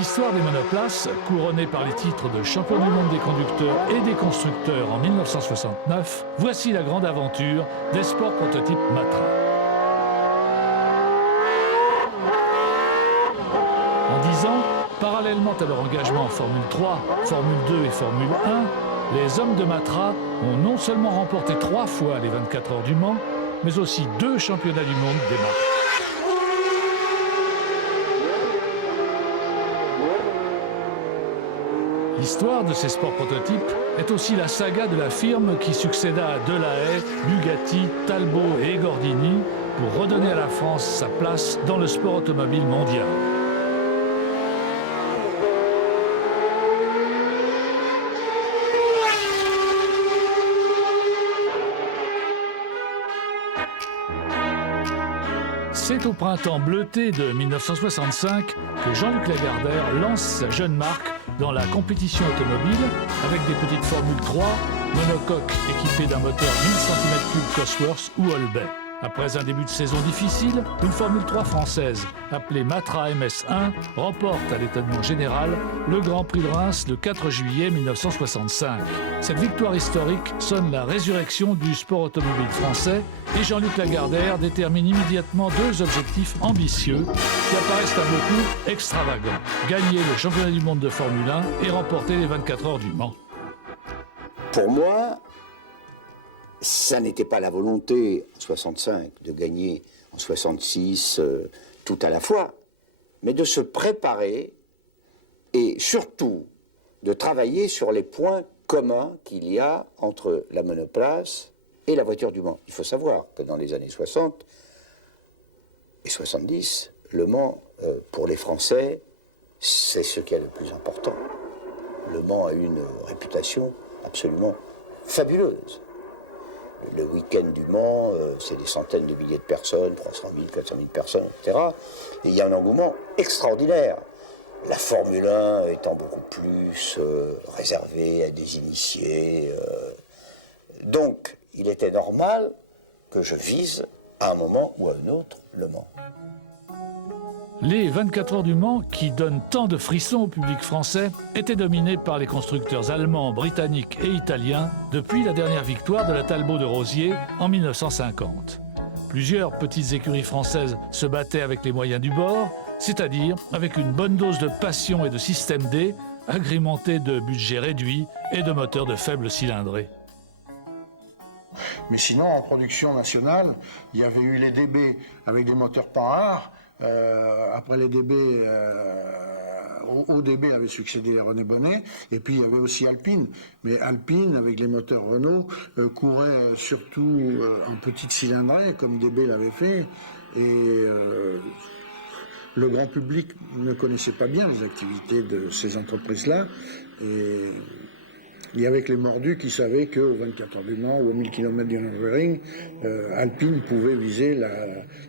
l'histoire des monoplaces, couronnée par les titres de champion du monde des conducteurs et des constructeurs en 1969, voici la grande aventure des sports prototypes Matra. En 10 ans, parallèlement à leur engagement en Formule 3, Formule 2 et Formule 1, les hommes de Matra ont non seulement remporté 3 fois les 24 heures du Mans, mais aussi 2 championnats du monde des marques. L'histoire de ces sports prototypes est aussi la saga de la firme qui succéda à Delahaye, Bugatti, Talbot et Gordini pour redonner à la France sa place dans le sport automobile mondial. C'est au printemps bleuté de 1965 que Jean-Luc Lagardère lance sa jeune marque dans la compétition automobile avec des petites Formule 3, monocoques équipées d'un moteur 1000 cm3 Cosworth ou Holbay. Après un début de saison difficile, une Formule 3 française, appelée Matra MS1, remporte à l'étonnement général le Grand Prix de Reims le 4 juillet 1965. Cette victoire historique sonne la résurrection du sport automobile français et Jean-Luc Lagardère détermine immédiatement 2 objectifs ambitieux qui apparaissent à beaucoup extravagants. Gagner le championnat du monde de Formule 1 et remporter les 24 heures du Mans. Pour moi, ça n'était pas la volonté en 65 de gagner en 66 tout à la fois, mais de se préparer et surtout de travailler sur les points communs qu'il y a entre la monoplace et la voiture du Mans. Il faut savoir que dans les années 60 et 70, le Mans, pour les Français, c'est ce qui est le plus important. Le Mans a eu une réputation absolument fabuleuse. Le week-end du Mans, c'est des centaines de milliers de personnes, 300 000, 400 000 personnes, etc. Et il y a un engouement extraordinaire. La Formule 1 étant beaucoup plus réservée à des initiés. Donc, il était normal que je vise à un moment ou à un autre le Mans. Les 24 heures du Mans, qui donnent tant de frissons au public français, étaient dominés par les constructeurs allemands, britanniques et italiens depuis la dernière victoire de la Talbot de Rosiers en 1950. Plusieurs petites écuries françaises se battaient avec les moyens du bord, c'est-à-dire avec une bonne dose de passion et de système D, agrémentés de budgets réduits et de moteurs de faible cylindrée. Mais sinon, en production nationale, il y avait eu les DB avec des moteurs Panhard. Après les DB, au DB avait succédé les René Bonnet, et puis il y avait aussi Alpine. Mais Alpine, avec les moteurs Renault, courait surtout en petite cylindrée, comme DB l'avait fait. Et le grand public ne connaissait pas bien les activités de ces entreprises-là. Et il y avait que les mordus qui savaient qu'aux 24 heures du Mans ou aux 1000 km du Nürburgring, Alpine pouvait viser la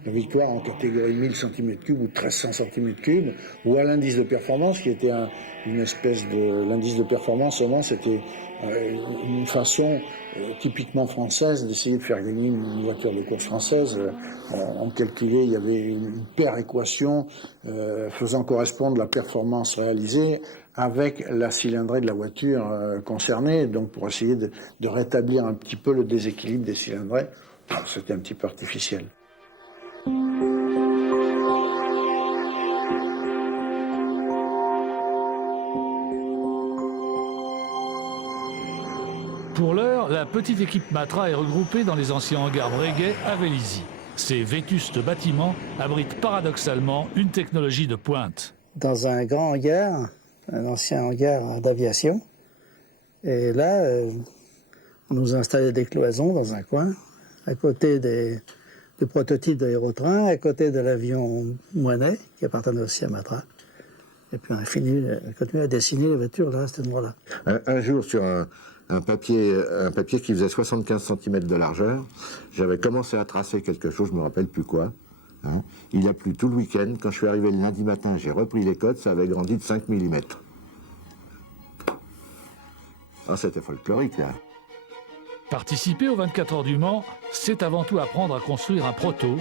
victoire en catégorie 1000 cm3 ou 1300 cm3, ou à l'indice de performance, qui était une espèce de... L'indice de performance, au Mans, c'était une façon typiquement française d'essayer de faire gagner une voiture de course française. On calculait, il y avait une paire équation faisant correspondre la performance réalisée avec la cylindrée de la voiture concernée, donc pour essayer de rétablir un petit peu le déséquilibre des cylindrées. C'était un petit peu artificiel. Pour l'heure, la petite équipe Matra est regroupée dans les anciens hangars Breguet à Vélizy. Ces vétustes bâtiments abritent paradoxalement une technologie de pointe. Dans un grand hangar, un ancien hangar d'aviation. Et là, on nous a installé des cloisons dans un coin, à côté des prototypes d'aérotrain, à côté de l'avion Moinet, qui appartenait aussi à Matra. Et puis on a continué à dessiner les voitures là, à cet endroit-là. Un jour, sur un papier qui faisait 75 cm de largeur, j'avais commencé à tracer quelque chose, je ne me rappelle plus quoi. Hein. Il a plu tout le week-end. Quand je suis arrivé le lundi matin, j'ai repris les codes, ça avait grandi de 5 mm. Ah, c'était folklorique, là. Participer aux 24 heures du Mans, c'est avant tout apprendre à construire un proto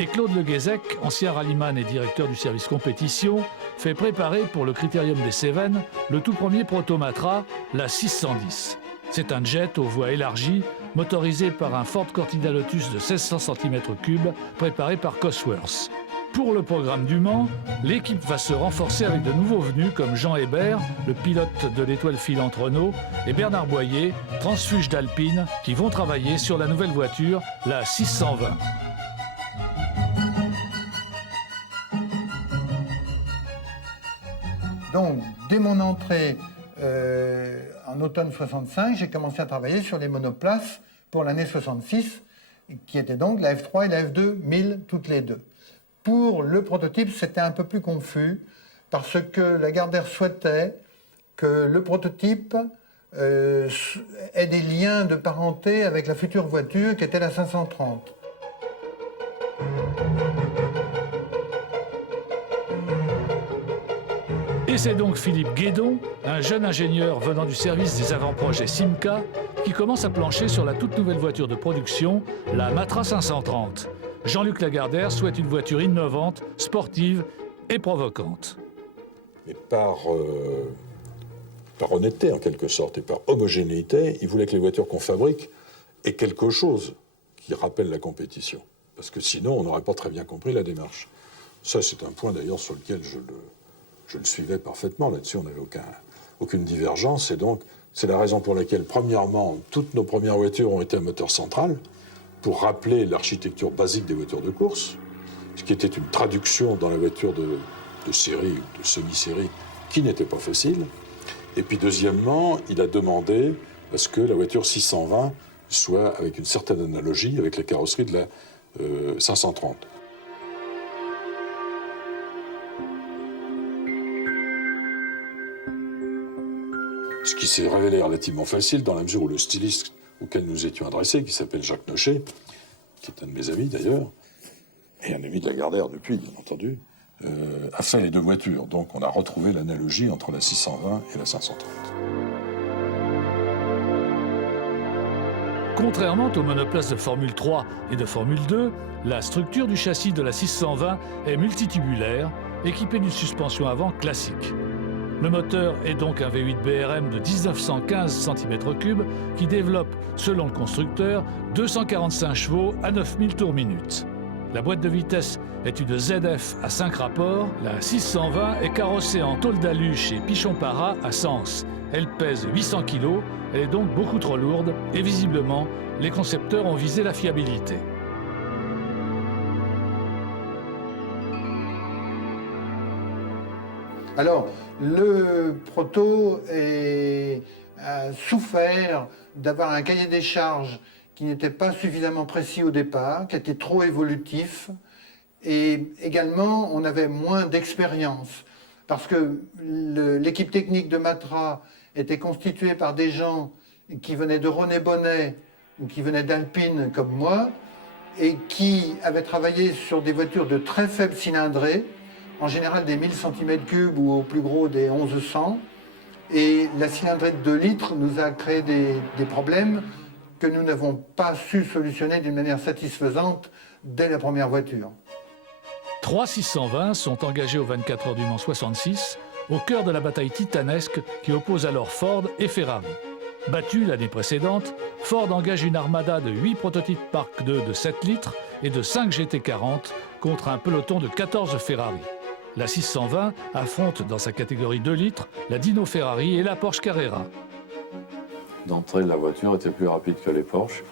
Et Claude Le Guézec, ancien rallyman et directeur du service compétition, fait préparer pour le Critérium des Cévennes le tout premier protomatra, la 610. C'est un jet aux voies élargies, motorisé par un Ford Cortina Lotus de 1600 cm3, préparé par Cosworth. Pour le programme du Mans, l'équipe va se renforcer avec de nouveaux venus comme Jean Hébert, le pilote de l'étoile filante Renault, et Bernard Boyer, transfuge d'Alpine, qui vont travailler sur la nouvelle voiture, la 620. Donc, dès mon entrée en automne 65, j'ai commencé à travailler sur les monoplaces pour l'année 66, qui étaient donc la F3 et la F2 1000 toutes les deux. Pour le prototype, c'était un peu plus confus, parce que Lagardère souhaitait que le prototype ait des liens de parenté avec la future voiture qui était la 530. Et c'est donc Philippe Guédon, un jeune ingénieur venant du service des avant-projets Simca, qui commence à plancher sur la toute nouvelle voiture de production, la Matra 530. Jean-Luc Lagardère souhaite une voiture innovante, sportive et provocante. Mais par honnêteté en quelque sorte et par homogénéité, il voulait que les voitures qu'on fabrique aient quelque chose qui rappelle la compétition. Parce que sinon, on n'aurait pas très bien compris la démarche. Ça, c'est un point d'ailleurs sur lequel je le suivais parfaitement. Là-dessus, on n'avait aucune divergence. Et donc, c'est la raison pour laquelle, premièrement, toutes nos premières voitures ont été à moteur central pour rappeler l'architecture basique des voitures de course, ce qui était une traduction dans la voiture de série ou de semi-série qui n'était pas facile. Et puis, deuxièmement, il a demandé à ce que la voiture 620 soit avec une certaine analogie avec la carrosserie de la 530. Ce qui s'est révélé relativement facile dans la mesure où le styliste auquel nous étions adressés, qui s'appelle Jacques Nochet, qui est un de mes amis d'ailleurs, et un ami de Lagardère depuis, bien entendu, a fait les deux voitures. Donc on a retrouvé l'analogie entre la 620 et la 530. Contrairement aux monoplaces de Formule 3 et de Formule 2, la structure du châssis de la 620 est multitubulaire, équipée d'une suspension avant classique. Le moteur est donc un V8 BRM de 1915 cm3 qui développe, selon le constructeur, 245 chevaux à 9000 tours minute. La boîte de vitesse est une ZF à 5 rapports. La 620 est carrossée en tôle d'alu chez Pichon-Para à Sens. Elle pèse 800 kg, elle est donc beaucoup trop lourde et visiblement, les concepteurs ont visé la fiabilité. Alors, le proto a souffert d'avoir un cahier des charges qui n'était pas suffisamment précis au départ, qui était trop évolutif, et également on avait moins d'expérience, parce que l'équipe technique de Matra était constituée par des gens qui venaient de René Bonnet ou qui venaient d'Alpine comme moi, et qui avaient travaillé sur des voitures de très faible cylindrée, en général des 1000 cm3 ou au plus gros des 1100. Et la cylindrée de 2 litres nous a créé des problèmes que nous n'avons pas su solutionner d'une manière satisfaisante dès la première voiture. 3 620 sont engagés aux 24 heures du Mans 66, au cœur de la bataille titanesque qui oppose alors Ford et Ferrari. Battu l'année précédente, Ford engage une armada de 8 prototypes Mark II de 7 litres et de 5 GT40 contre un peloton de 14 Ferrari. La 620 affronte dans sa catégorie 2 litres la Dino Ferrari et la Porsche Carrera. D'entrée, la voiture était plus rapide que les Porsche.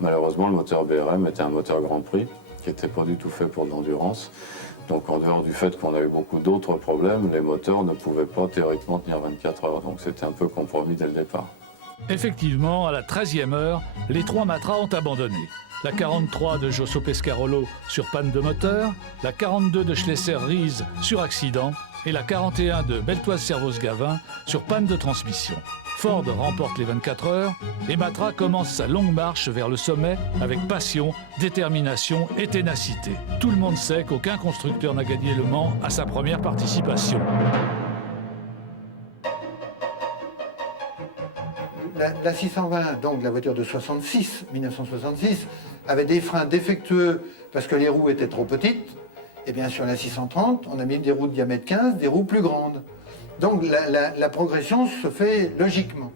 Malheureusement, le moteur BRM était un moteur Grand Prix qui n'était pas du tout fait pour l'endurance. Donc en dehors du fait qu'on a eu beaucoup d'autres problèmes, les moteurs ne pouvaient pas théoriquement tenir 24 heures. Donc c'était un peu compromis dès le départ. Effectivement, à la 13e heure, les 3 Matra ont abandonné. La 43 de Josso Pescarolo sur panne de moteur, la 42 de Schlesser-Ries sur accident et la 41 de Beltoise-Servoz-Gavin sur panne de transmission. Ford remporte les 24 heures et Matra commence sa longue marche vers le sommet avec passion, détermination et ténacité. Tout le monde sait qu'aucun constructeur n'a gagné Le Mans à sa première participation. La 620, donc la voiture de 1966, avait des freins défectueux parce que les roues étaient trop petites. Et bien sur la 630, on a mis des roues de diamètre 15, des roues plus grandes. Donc la progression se fait logiquement.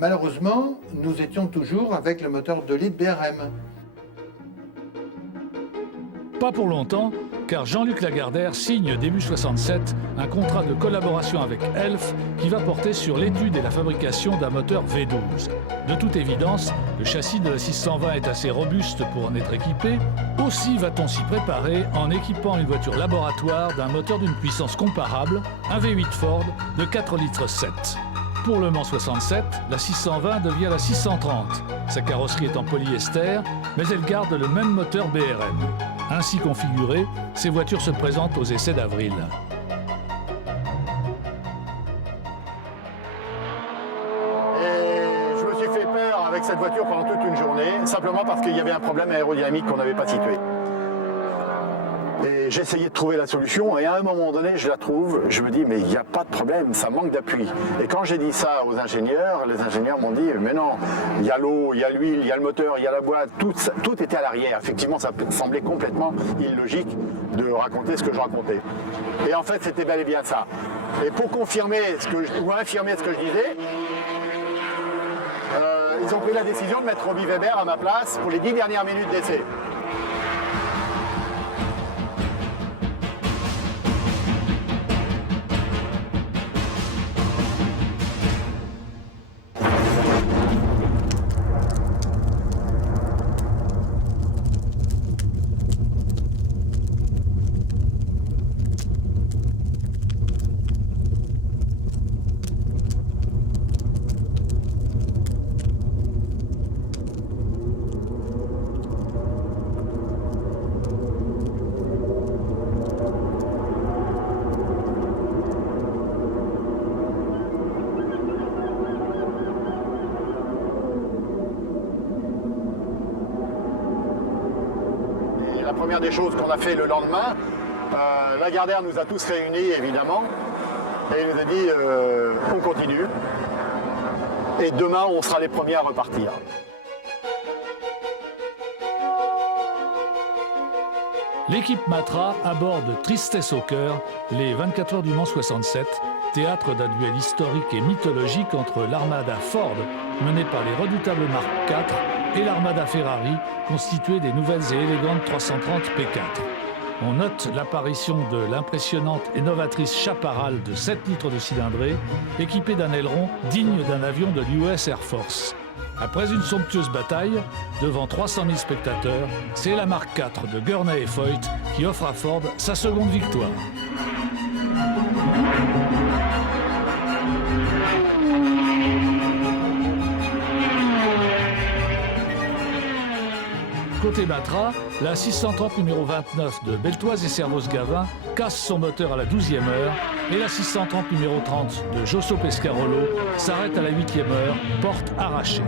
Malheureusement, nous étions toujours avec le moteur 2 litres BRM. Pas pour longtemps, car Jean-Luc Lagardère signe début 67 un contrat de collaboration avec Elf qui va porter sur l'étude et la fabrication d'un moteur V12. De toute évidence, le châssis de la 620 est assez robuste pour en être équipé. Aussi va-t-on s'y préparer en équipant une voiture laboratoire d'un moteur d'une puissance comparable, un V8 Ford de 4 litres 7. Pour le Mans 67, la 620 devient la 630. Sa carrosserie est en polyester, mais elle garde le même moteur BRM. Ainsi configurée, ces voitures se présentent aux essais d'avril. Et je me suis fait peur avec cette voiture pendant toute une journée, simplement parce qu'il y avait un problème aérodynamique qu'on n'avait pas situé. Et j'ai essayé de trouver la solution et à un moment donné, je la trouve, je me dis mais il n'y a pas de problème, ça manque d'appui. Et quand j'ai dit ça aux ingénieurs, les ingénieurs m'ont dit mais non, il y a l'eau, il y a l'huile, il y a le moteur, il y a la boîte, tout était à l'arrière. Effectivement, ça semblait complètement illogique de raconter ce que je racontais. Et en fait, c'était bel et bien ça. Et pour confirmer ou infirmer ce que je disais, ils ont pris la décision de mettre Robbie Weber à ma place pour les 10 dernières minutes d'essai. La première des choses qu'on a fait le lendemain, Lagardère nous a tous réunis évidemment et il nous a dit on continue et demain on sera les premiers à repartir. L'équipe Matra aborde tristesse au cœur les 24 heures du Mans 67, théâtre d'un duel historique et mythologique entre l'armada Ford, menée par les redoutables Mark IV, et l'armada Ferrari, constituée des nouvelles et élégantes 330 P4. On note l'apparition de l'impressionnante et novatrice Chaparral de 7 litres de cylindrée, équipée d'un aileron digne d'un avion de l'US Air Force. Après une somptueuse bataille, devant 300 000 spectateurs, c'est la Mark IV de Gurney et Foyt qui offre à Ford sa seconde victoire. Côté Matra, la 630 numéro 29 de Beltoise et Servoz-Gavin casse son moteur à la 12e heure et la 630 numéro 30 de Josso Pescarolo s'arrête à la 8e heure, porte arrachée.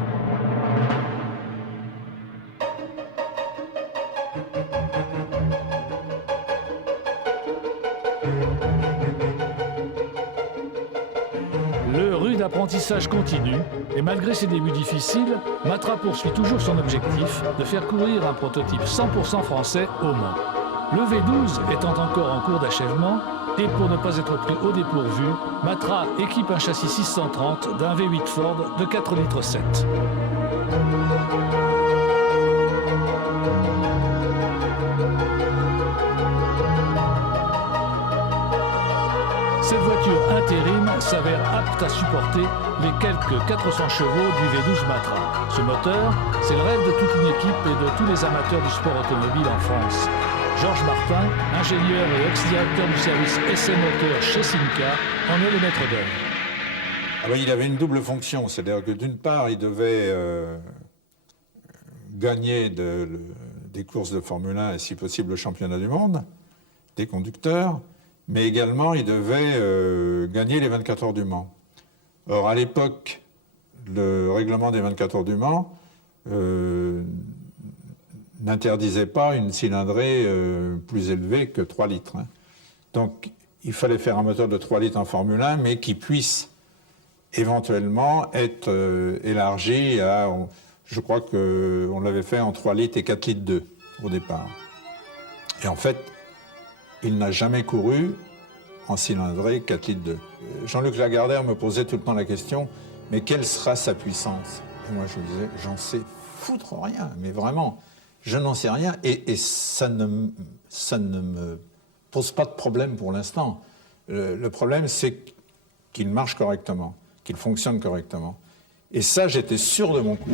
Le rude apprentissage continue et malgré ses débuts difficiles, Matra poursuit toujours son objectif de faire courir un prototype 100% français au Mans. Le V12 étant encore en cours d'achèvement et pour ne pas être pris au dépourvu, Matra équipe un châssis 630 d'un V8 Ford de 4 litres 7. Cette voiture intérim s'avère apte à supporter les quelques 400 chevaux du V12 Matra. Ce moteur, c'est le rêve de toute une équipe et de tous les amateurs du sport automobile en France. Georges Martin, ingénieur et ex-directeur du service essai moteur chez Simca, en est le maître d'œuvre. Il avait une double fonction, c'est-à-dire que d'une part, il devait gagner des courses de Formule 1 et si possible le championnat du monde, des conducteurs, mais également il devait gagner les 24 heures du Mans. Or, à l'époque, le règlement des 24 heures du Mans n'interdisait pas une cylindrée plus élevée que 3 litres. Donc, il fallait faire un moteur de 3 litres en Formule 1, mais qui puisse éventuellement être élargi à, je crois qu'on l'avait fait en 3 litres et 4 litres 2 au départ. Et en fait, il n'a jamais couru en cylindrée 4 litres 2. Jean-Luc Lagardère me posait tout le temps la question, mais quelle sera sa puissance? Et moi je disais, j'en sais foutre rien, mais vraiment, je n'en sais rien et ça ne me pose pas de problème pour l'instant. Le problème, c'est qu'il marche correctement, qu'il fonctionne correctement. Et ça, j'étais sûr de mon coup.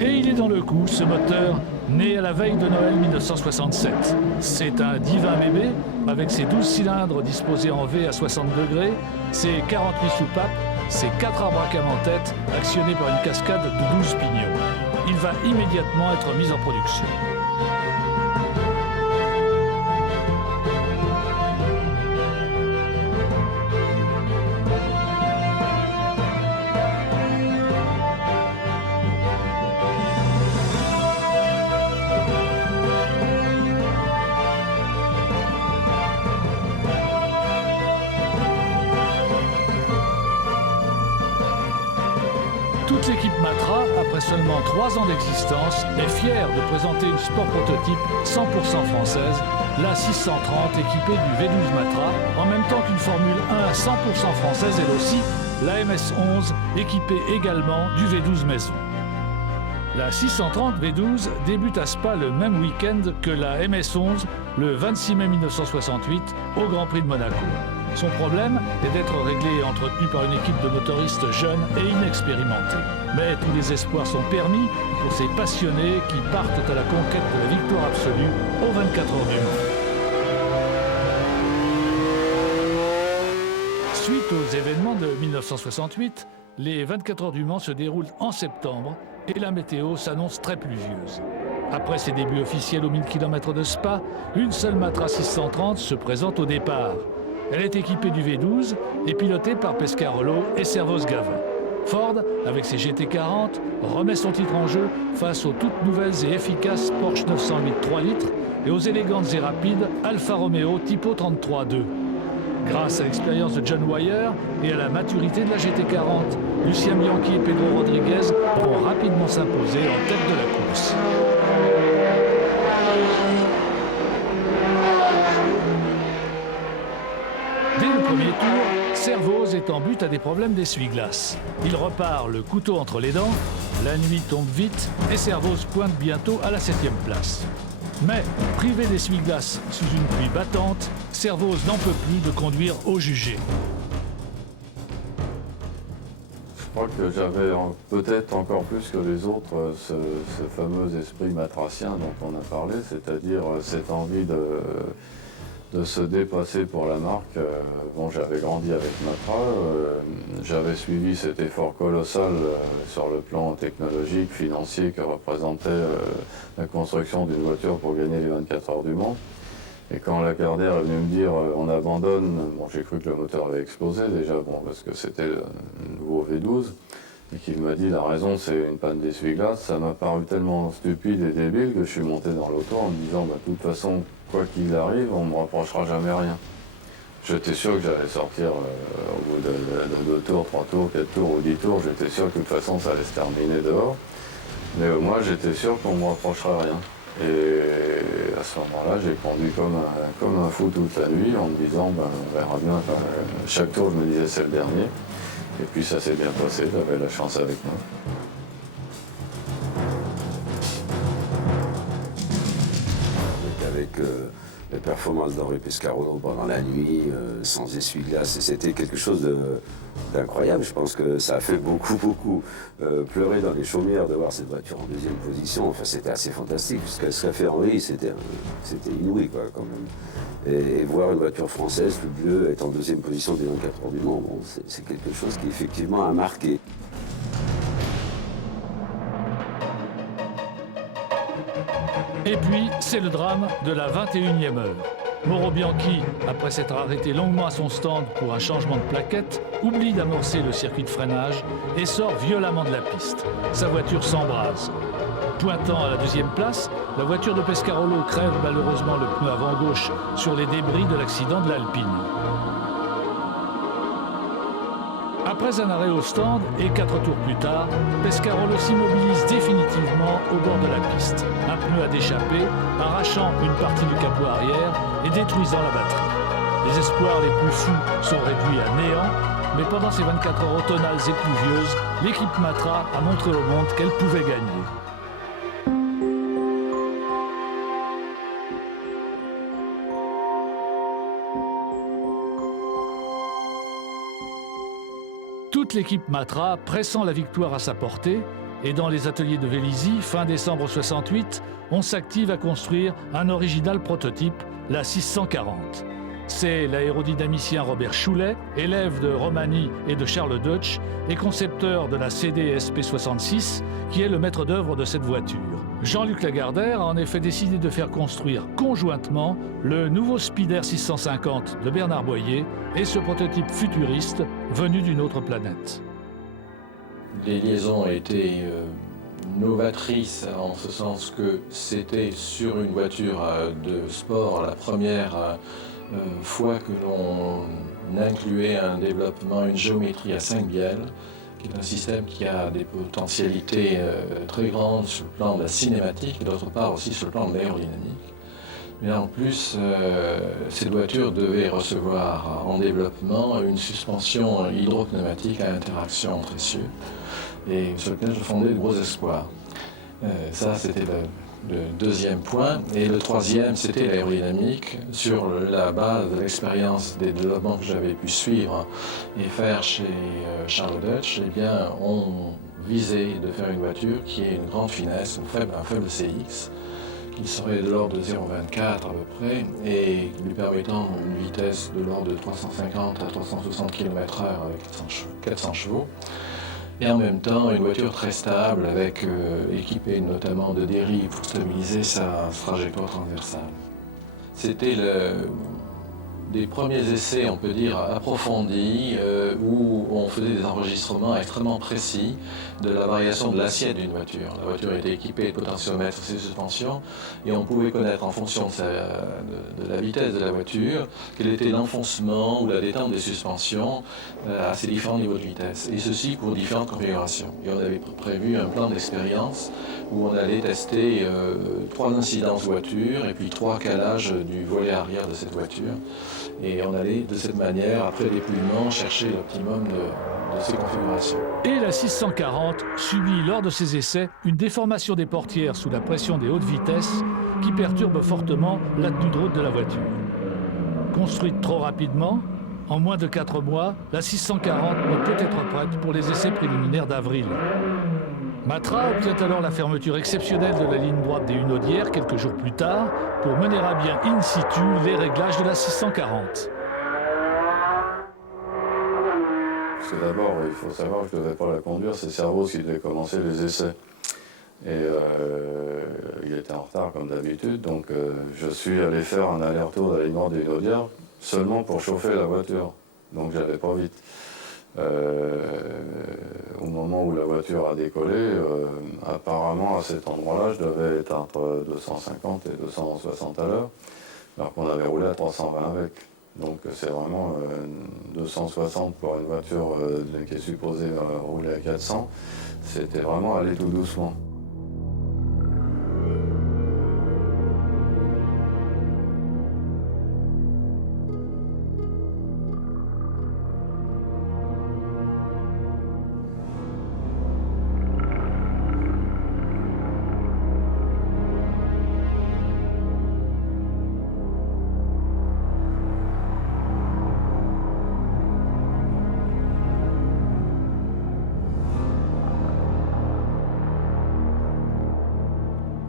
Et il est dans le coup, ce moteur, né à la veille de Noël 1967. C'est un divin bébé, avec ses 12 cylindres disposés en V à 60 degrés, ses 48 soupapes, ses 4 arbres à cam en tête, actionnés par une cascade de 12 pignons. Il va immédiatement être mis en production. Toute l'équipe Matra, après seulement 3 ans d'existence, est fière de présenter une sport prototype 100% française, la 630 équipée du V12 Matra, en même temps qu'une Formule 1 100% française, elle aussi, la MS11, équipée également du V12 Maison. La 630 V12 débute à Spa le même week-end que la MS11, le 26 mai 1968, au Grand Prix de Monaco. Son problème est d'être réglé et entretenu par une équipe de motoristes jeunes et inexpérimentés. Mais tous les espoirs sont permis pour ces passionnés qui partent à la conquête de la victoire absolue aux 24 heures du Mans. Suite aux événements de 1968, les 24 heures du Mans se déroulent en septembre et la météo s'annonce très pluvieuse. Après ses débuts officiels aux 1000 km de Spa, une seule Matra 630 se présente au départ. Elle est équipée du V12 et pilotée par Pescarolo et Servoz-Gavin. Ford, avec ses GT40, remet son titre en jeu face aux toutes nouvelles et efficaces Porsche 908 3 litres et aux élégantes et rapides Alfa Romeo Tipo 33-2. Grâce à l'expérience de John Wyer et à la maturité de la GT40, Lucien Bianchi et Pedro Rodriguez vont rapidement s'imposer en tête de la course. Dès le premier tour, Servoz est en but à des problèmes d'essuie-glace. Il repart le couteau entre les dents, la nuit tombe vite et Servoz pointe bientôt à la 7e place. Mais, privé d'essuie-glace sous une pluie battante, Servoz n'en peut plus de conduire au jugé. Je crois que j'avais peut-être encore plus que les autres ce fameux esprit matracien dont on a parlé, c'est-à-dire cette envie de se dépasser pour la marque. Bon, j'avais grandi avec Matra, j'avais suivi cet effort colossal sur le plan technologique, financier que représentait la construction d'une voiture pour gagner les 24 heures du Mans. Et quand Lagardère est venu me dire on abandonne, bon, j'ai cru que le moteur avait explosé déjà, bon, parce que c'était le nouveau V12, et qu'il m'a dit la raison c'est une panne d'essuie-glace, ça m'a paru tellement stupide et débile que je suis monté dans l'auto en me disant bah, de toute façon, quoi qu'il arrive, on ne me reprochera jamais rien. J'étais sûr que j'allais sortir au bout de 2 tours, 3 tours, 4 tours ou 10 tours, j'étais sûr que de toute façon ça allait se terminer dehors. Mais moi j'étais sûr qu'on ne me reprochera rien. Et à ce moment-là, j'ai conduit comme un fou toute la nuit en me disant ben, on verra bien. Chaque tour, je me disais c'est le dernier. Et puis ça s'est bien passé, j'avais la chance avec moi. Avec les performances d'Henri Pescarolo pendant la nuit, sans essuie-glace, c'était quelque chose d'incroyable. Je pense que ça a fait beaucoup pleurer dans les chaumières de voir cette voiture en 2e position. Enfin, c'était assez fantastique. Ce qu'a fait Henri, c'était inouï, quoi, quand même. Et voir une voiture française, le bleu, être en 2e position des 24 heures du Mans, bon, c'est quelque chose qui effectivement a marqué. Et puis, c'est le drame de la 21e heure. Mauro Bianchi, après s'être arrêté longuement à son stand pour un changement de plaquette, oublie d'amorcer le circuit de freinage et sort violemment de la piste. Sa voiture s'embrase. Pointant à la 2e place, la voiture de Pescarolo crève malheureusement le pneu avant gauche sur les débris de l'accident de l'Alpine. Après un arrêt au stand et 4 tours plus tard, Pescarolo s'immobilise définitivement au bord de la piste. Un pneu a déchappé, arrachant une partie du capot arrière et détruisant la batterie. Les espoirs les plus fous sont réduits à néant, mais pendant ces 24 heures automnales et pluvieuses, l'équipe Matra a montré au monde qu'elle pouvait gagner. Toute l'équipe Matra pressant la victoire à sa portée, et dans les ateliers de Vélizy, fin décembre 68, on s'active à construire un original prototype, la 640. C'est l'aérodynamicien Robert Choulet, élève de Romani et de Charles Deutsch, et concepteur de la CD SP66, qui est le maître d'œuvre de cette voiture. Jean-Luc Lagardère a en effet décidé de faire construire conjointement le nouveau Spider 650 de Bernard Boyer et ce prototype futuriste venu d'une autre planète. Les liaisons ont été novatrices en ce sens que c'était sur une voiture de sport la première fois que l'on incluait un développement, une géométrie à 5 bielles, qui est un système qui a des potentialités très grandes sur le plan de la cinématique et d'autre part aussi sur le plan de l'aérodynamique. Mais en plus, cette voiture devait recevoir en développement une suspension hydropneumatique à interaction entre essieux et sur lequel je fondais de gros espoirs. Ça, c'était le deuxième point. Et le troisième, c'était l'aérodynamique. Sur la base de l'expérience des développements que j'avais pu suivre et faire chez Charles Deutsch, eh bien, on visait de faire une voiture qui ait une grande finesse, un faible CX, qui serait de l'ordre de 0,24 à peu près, et lui permettant une vitesse de l'ordre de 350 à 360 km/h avec 400 chevaux. Et en même temps, une voiture très stable, équipée notamment de dérives pour stabiliser sa trajectoire transversale. C'était des premiers essais, on peut dire, approfondis, où on faisait des enregistrements extrêmement précis de la variation de l'assiette d'une voiture. La voiture était équipée de potentiomètres sur ses suspensions, et on pouvait connaître en fonction de la vitesse de la voiture quel était l'enfoncement ou la détente des suspensions à ces différents niveaux de vitesse, et ceci pour différentes configurations. Et on avait prévu un plan d'expérience où on allait tester 3 incidences voiture et puis 3 calages du volet arrière de cette voiture. Et on allait de cette manière, après dépouillement, chercher l'optimum de ces configurations. Et la 640 subit lors de ses essais une déformation des portières sous la pression des hautes vitesses qui perturbe fortement la tenue de route de la voiture. Construite trop rapidement, en moins de 4 mois, la 640 ne peut être prête pour les essais préliminaires d'avril. Matra obtient alors la fermeture exceptionnelle de la ligne droite des Hunaudières quelques jours plus tard pour mener à bien in situ les réglages de la 640. Parce que d'abord, il faut savoir que je ne devais pas la conduire, c'est Servos qui devait commencer les essais. Et il était en retard comme d'habitude, donc je suis allé faire un aller-retour de la ligne droite des Hunaudières seulement pour chauffer la voiture, donc j'allais pas vite. Au moment où la voiture a décollé, apparemment à cet endroit-là, je devais être entre 250 et 260 à l'heure, alors qu'on avait roulé à 320 avec. Donc c'est vraiment 260 pour une voiture qui est supposée rouler à 400, c'était vraiment aller tout doucement.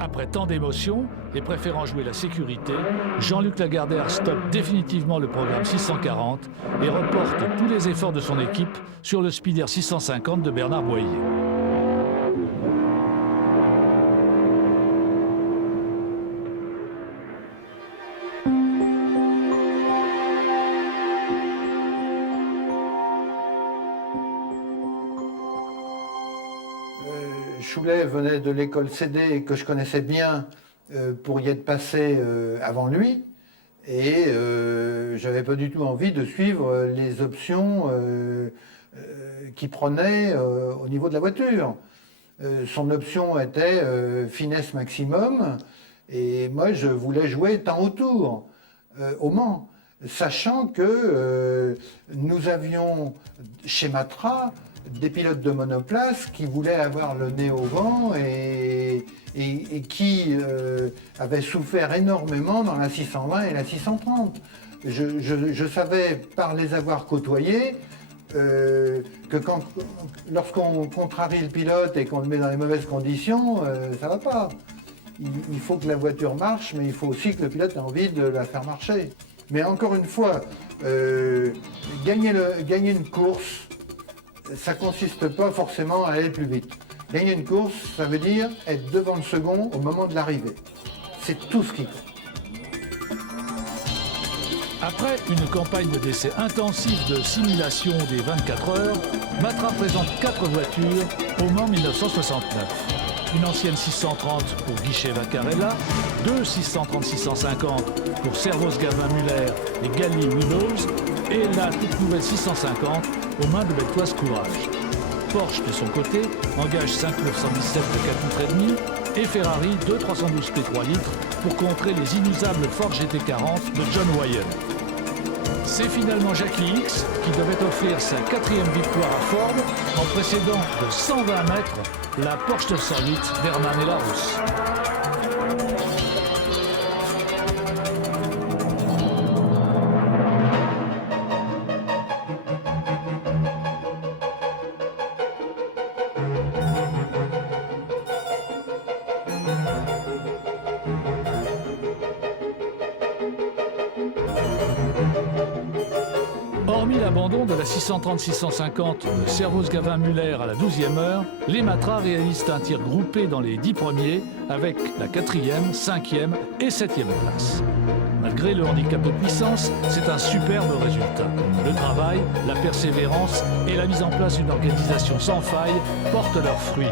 Après tant d'émotions, et préférant jouer la sécurité, Jean-Luc Lagardère stoppe définitivement le programme 640 et reporte tous les efforts de son équipe sur le Spider 650 de Bernard Boyer. Choulet venait de l'école CD que je connaissais bien pour y être passé avant lui. Et j'avais pas du tout envie de suivre les options qu'il prenait au niveau de la voiture. Son option était finesse maximum, et moi je voulais jouer temps autour au Mans, sachant que nous avions chez Matra des pilotes de monoplace qui voulaient avoir le nez au vent et qui avaient souffert énormément dans la 620 et la 630. Je savais, par les avoir côtoyés, que lorsqu'on contrarie le pilote et qu'on le met dans les mauvaises conditions, ça ne va pas. Il faut que la voiture marche, mais il faut aussi que le pilote ait envie de la faire marcher. Mais encore une fois, gagner une course, ça ne consiste pas forcément à aller plus vite. Gagner une course, ça veut dire être devant le second au moment de l'arrivée. C'est tout ce qui compte. Après une campagne d'essai intensive de simulation des 24 heures, Matra présente 4 voitures au Mans 1969. Une ancienne 630 pour Guichet Vaccarella, 2 630-650 pour Servoz Gavin Muller et Gali Willows, et la toute nouvelle 650 aux mains de Beltoise Courage. Porsche, de son côté, engage 5 917 de 4,5 litres et Ferrari 2 312 P3 litres pour contrer les inusables Ford GT40 de John Wyer. C'est finalement Jackie Hicks qui devait offrir sa 4e victoire à Ford en précédant de 120 mètres la Porsche 908 d'Hermann et Larousse. Hormis l'abandon de la 630-650 de Servoz Gavin Muller à la 12e heure, les Matra réalisent un tir groupé dans les 10 premiers avec la 4e, 5e et 7e place. Malgré le handicap de puissance, c'est un superbe résultat. Le travail, la persévérance et la mise en place d'une organisation sans faille portent leurs fruits.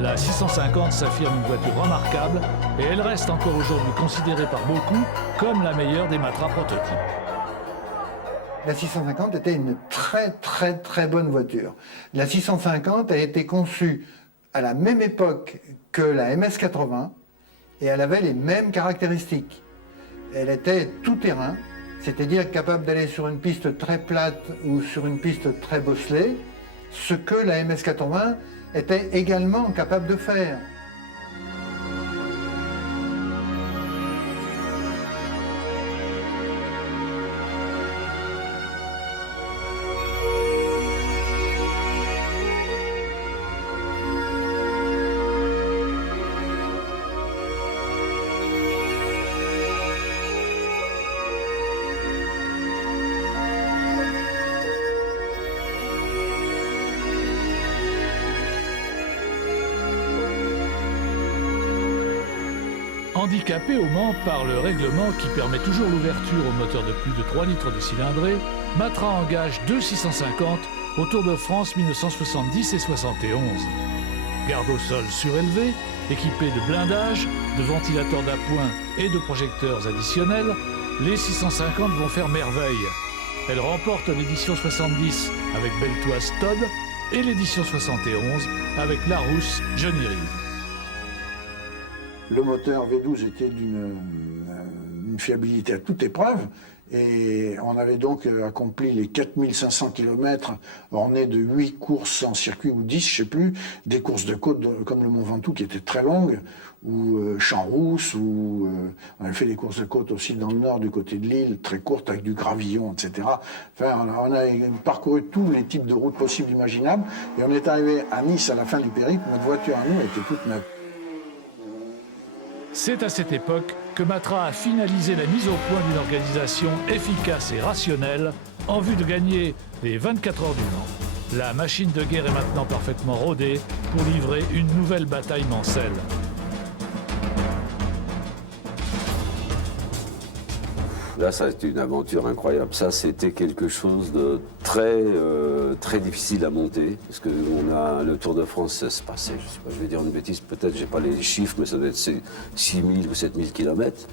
La 650 s'affirme une voiture remarquable et elle reste encore aujourd'hui considérée par beaucoup comme la meilleure des Matra prototypes. La 650 était une très bonne voiture. La 650 a été conçue à la même époque que la MS80 et elle avait les mêmes caractéristiques. Elle était tout-terrain, c'est-à-dire capable d'aller sur une piste très plate ou sur une piste très bosselée, ce que la MS80 était également capable de faire. Handicapé au Mans par le règlement qui permet toujours l'ouverture au moteur de plus de 3 litres de cylindrée, Matra engage 2 650 au Tour de France 1970 et 71. Garde au sol surélevé, équipée de blindage, de ventilateurs d'appoint et de projecteurs additionnels, les 650 vont faire merveille. Elle remporte l'édition 70 avec Beltoise Todd et l'édition 71 avec Larousse Johnny Reed. Le moteur V12 était d'une fiabilité à toute épreuve et on avait donc accompli les 4500 km ornés de 8 courses en circuit ou 10, je ne sais plus, des courses de côte comme le Mont Ventoux qui étaient très longues, ou Champs-Rousse, ou on avait fait des courses de côte aussi dans le nord du côté de l'île, très courtes avec du gravillon, etc. Enfin, on a parcouru tous les types de routes possibles imaginables et on est arrivé à Nice à la fin du périple, notre voiture à nous était toute neuve. C'est à cette époque que Matra a finalisé la mise au point d'une organisation efficace et rationnelle en vue de gagner les 24 heures du Mans. La machine de guerre est maintenant parfaitement rodée pour livrer une nouvelle bataille mancelle. Là, ça a été une aventure incroyable. Ça, c'était quelque chose de très difficile à monter. Parce que le Tour de France, ça se passait, je sais pas, je vais dire une bêtise, peut-être, j'ai pas les chiffres, mais ça doit être 6 000 ou 7 000 km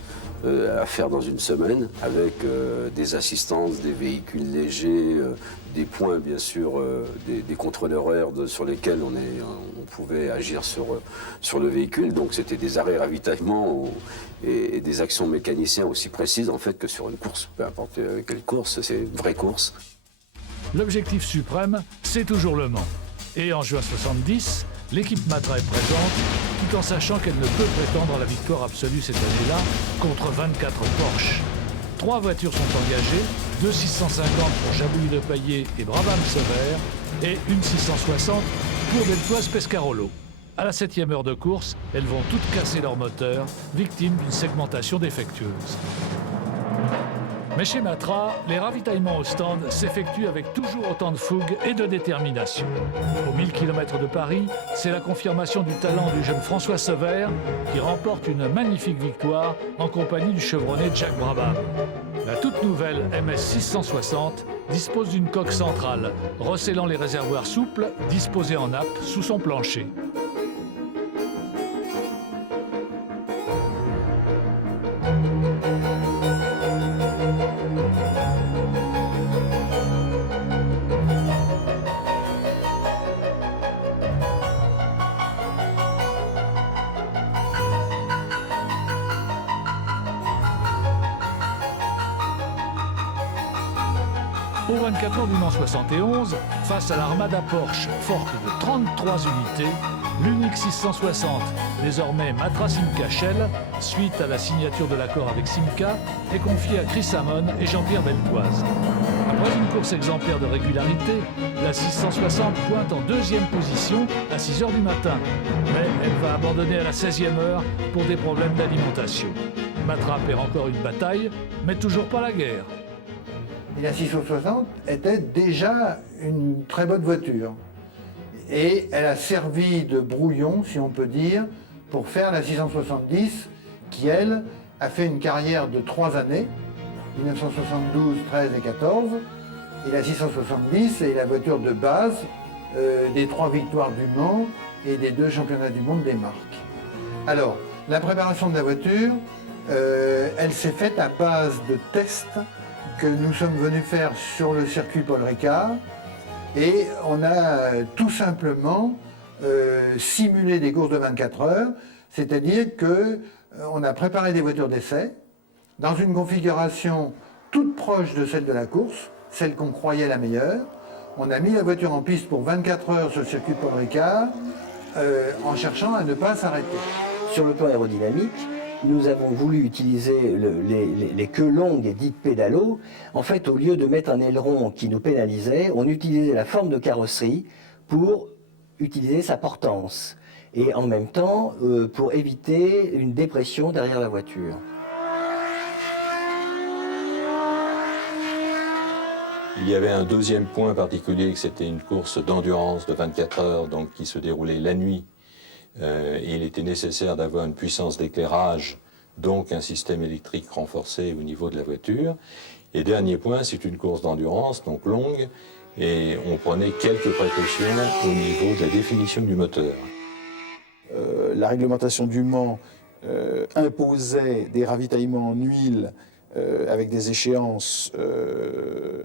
à faire dans une semaine, avec des assistances, des véhicules légers, des points, bien sûr, des contrôleurs horaires sur lesquels on pouvait agir sur le véhicule. Donc c'était des arrêts ravitaillement et des actions mécaniciens aussi précises en fait que sur une course, peu importe quelle course, c'est une vraie course. L'objectif suprême, c'est toujours Le Mans. Et en juin 70, l'équipe Matra est présente, tout en sachant qu'elle ne peut prétendre à la victoire absolue cette année-là contre 24 Porsche. 3 voitures sont engagées, 2 650 pour Jabouille de Paillet et Brabham Sauber, et une 660 pour Deltoise Pescarolo. À la 7e heure de course, elles vont toutes casser leur moteur, victimes d'une segmentation défectueuse. Mais chez Matra, les ravitaillements au stand s'effectuent avec toujours autant de fougue et de détermination. Aux 1000 km de Paris, c'est la confirmation du talent du jeune François Sauber qui remporte une magnifique victoire en compagnie du chevronné Jack Brabham. La toute nouvelle MS 660 dispose d'une coque centrale, recélant les réservoirs souples disposés en nappe sous son plancher. Au 24 heures du Mans 71, face à l'armada Porsche forte de 33 unités, l'unique 660, désormais Matra Simca Shell, suite à la signature de l'accord avec Simca, est confiée à Chris Amon et Jean-Pierre Beltoise. Après une course exemplaire de régularité, la 660 pointe en 2e position à 6 heures du matin, mais elle va abandonner à la 16e heure pour des problèmes d'alimentation. Matra perd encore une bataille, mais toujours pas la guerre. Et la 660 était déjà une très bonne voiture. Et elle a servi de brouillon, si on peut dire, pour faire la 670, qui, elle, a fait une carrière de 3 années, 1972, 13 et 14. Et la 670 est la voiture de base des 3 victoires du Mans et des 2 championnats du monde des marques. Alors, la préparation de la voiture, elle s'est faite à base de tests que nous sommes venus faire sur le circuit Paul Ricard, et on a tout simplement simulé des courses de 24 heures, c'est-à-dire qu'on a préparé des voitures d'essai dans une configuration toute proche de celle de la course, celle qu'on croyait la meilleure. On a mis la voiture en piste pour 24 heures sur le circuit Paul Ricard en cherchant à ne pas s'arrêter. Sur le plan aérodynamique, nous avons voulu utiliser les queues longues dites pédalos. En fait, au lieu de mettre un aileron qui nous pénalisait, on utilisait la forme de carrosserie pour utiliser sa portance. Et en même temps, pour éviter une dépression derrière la voiture. Il y avait un deuxième point particulier, que c'était une course d'endurance de 24 heures, donc qui se déroulait la nuit. Et il était nécessaire d'avoir une puissance d'éclairage, donc un système électrique renforcé au niveau de la voiture. Et dernier point, c'est une course d'endurance, donc longue, et on prenait quelques précautions au niveau de la définition du moteur. La réglementation du Mans imposait des ravitaillements en huile avec des échéances,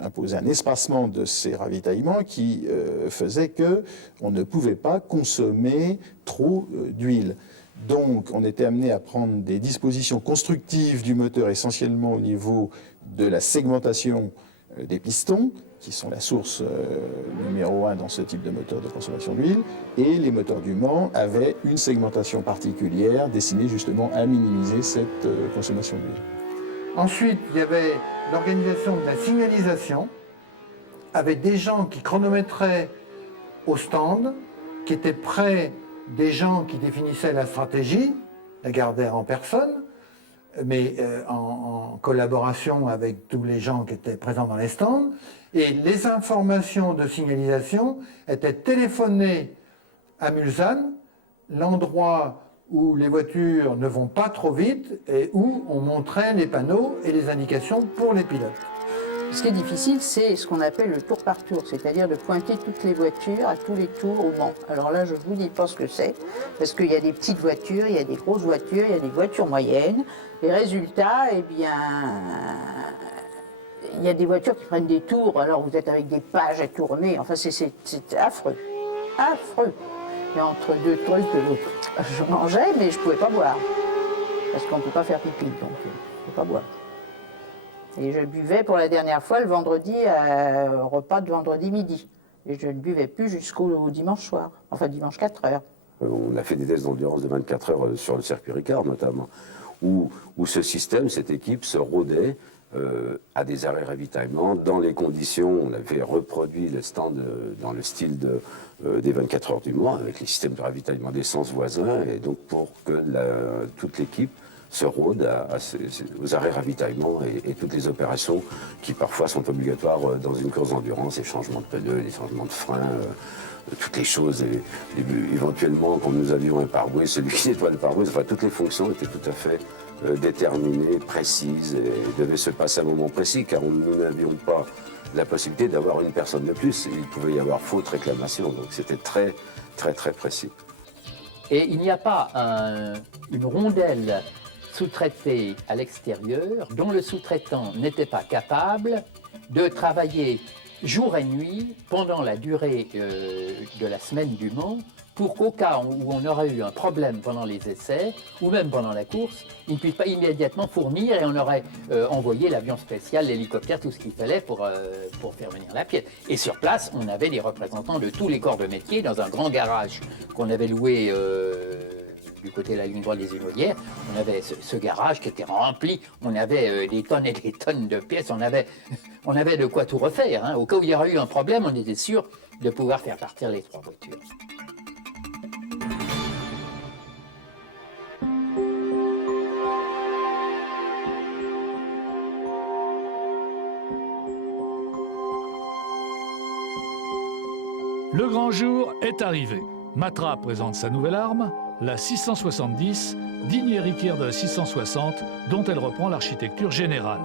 imposait un espacement de ces ravitaillements qui faisait qu'on ne pouvait pas consommer trop d'huile. Donc on était amené à prendre des dispositions constructives du moteur, essentiellement au niveau de la segmentation des pistons, qui sont la source numéro 1 dans ce type de moteur de consommation d'huile, et les moteurs du Mans avaient une segmentation particulière destinée justement à minimiser cette consommation d'huile. Ensuite, il y avait l'organisation de la signalisation, avec des gens qui chronométraient au stand, qui étaient près des gens qui définissaient la stratégie, Lagardère en personne, mais en collaboration avec tous les gens qui étaient présents dans les stands. Et les informations de signalisation étaient téléphonées à Mulsanne, l'endroit où les voitures ne vont pas trop vite et où on montrait les panneaux et les indications pour les pilotes. Ce qui est difficile, c'est ce qu'on appelle le tour par tour, c'est-à-dire de pointer toutes les voitures à tous les tours au Mans. Alors là, je vous dis pas ce que c'est, parce qu'il y a des petites voitures, il y a des grosses voitures, il y a des voitures moyennes. Les résultats, eh bien, il y a des voitures qui prennent des tours, alors vous êtes avec des pages à tourner, enfin c'est affreux, affreux. Et entre deux trucs, je mangeais, mais je ne pouvais pas boire. Parce qu'on ne peut pas faire pipi, donc je ne peux pas boire. Et je buvais pour la dernière fois le vendredi, au repas de vendredi midi. Et je ne buvais plus jusqu'au dimanche soir, enfin dimanche 4 heures. On a fait des tests d'endurance de 24 heures sur le circuit Ricard notamment, où ce système, cette équipe se rôdait à des arrêts ravitaillement dans les conditions, on avait reproduit le stand dans le style des 24 heures du Mans avec les systèmes de ravitaillement d'essence voisins, et donc pour que toute l'équipe se rôde aux arrêts ravitaillement et toutes les opérations qui parfois sont obligatoires dans une course d'endurance, les changements de pneus, les changements de frein, toutes les choses, et éventuellement quand nous avions un pare-brise, celui qui nettoie le pare-brise, enfin toutes les fonctions étaient tout à fait déterminées, précises, et devaient se passer à un moment précis, car nous n'avions pas la possibilité d'avoir une personne de plus. Il pouvait y avoir faute réclamation, donc c'était très très très précis. Et il n'y a pas une rondelle sous-traitée à l'extérieur dont le sous-traitant n'était pas capable de travailler jour et nuit pendant la durée de la semaine du Mans, pour qu'au cas où on aurait eu un problème pendant les essais ou même pendant la course, il ne puisse pas immédiatement fournir, et on aurait envoyé l'avion spécial, l'hélicoptère, tout ce qu'il fallait pour faire venir la pièce. Et sur place, on avait des représentants de tous les corps de métier dans un grand garage qu'on avait loué du côté de la ligne droite des Humaudières. On avait ce garage qui était rempli, on avait des tonnes et des tonnes de pièces, on avait de quoi tout refaire, hein. Au cas où il y aurait eu un problème, on était sûr de pouvoir faire partir les 3 voitures. Le grand jour est arrivé. Matra présente sa nouvelle arme, la 670, digne héritière de la 660, dont elle reprend l'architecture générale.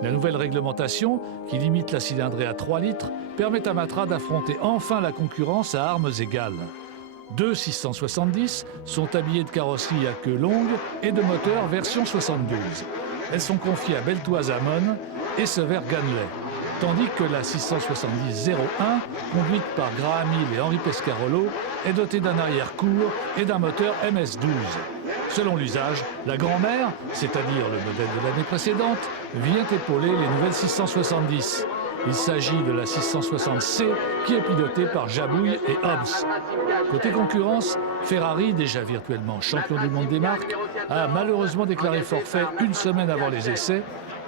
La nouvelle réglementation, qui limite la cylindrée à 3 litres, permet à Matra d'affronter enfin la concurrence à armes égales. 2 670 sont habillées de carrosserie à queue longue et de moteur version 72. Elles sont confiées à Beltoise Amon et Sever Ganley, tandis que la 670-01, conduite par Graham Hill et Henri Pescarolo, est dotée d'un arrière court et d'un moteur MS-12. Selon l'usage, la grand-mère, c'est-à-dire le modèle de l'année précédente, vient épauler les nouvelles 670. Il s'agit de la 660C qui est pilotée par Jabouille et Hobbs. Côté concurrence, Ferrari, déjà virtuellement champion du monde des marques, a malheureusement déclaré forfait une semaine avant les essais,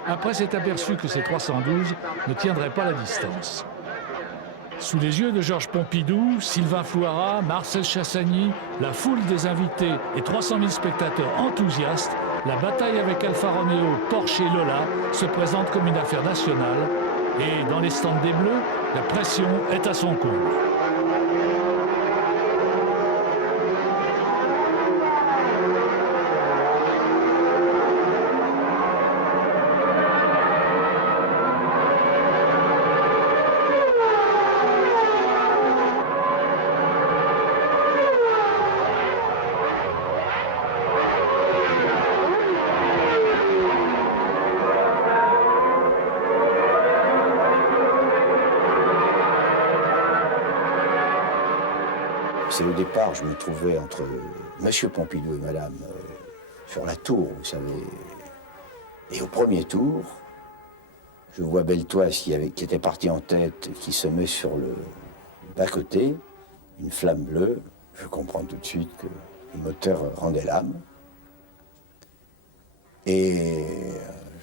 après s'être aperçu que ces 312 ne tiendraient pas la distance. Sous les yeux de Georges Pompidou, Sylvain Flouara, Marcel Chassagny, la foule des invités et 300 000 spectateurs enthousiastes, la bataille avec Alfa Romeo, Porsche et Lola se présente comme une affaire nationale. Et dans les stands des Bleus, la pression est à son comble. C'est au départ, je me trouvais entre Monsieur Pompidou et Madame sur la tour, vous savez. Et au premier tour, je vois Beltoise qui était parti en tête, qui se met sur le bas-côté, une flamme bleue. Je comprends tout de suite que le moteur rendait l'âme. Et